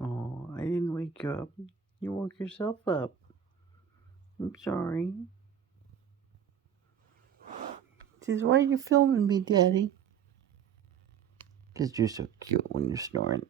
Oh, I didn't wake you up. You woke yourself up. I'm sorry. Says, why are you filming me, Daddy? Because you're so cute when you're snoring.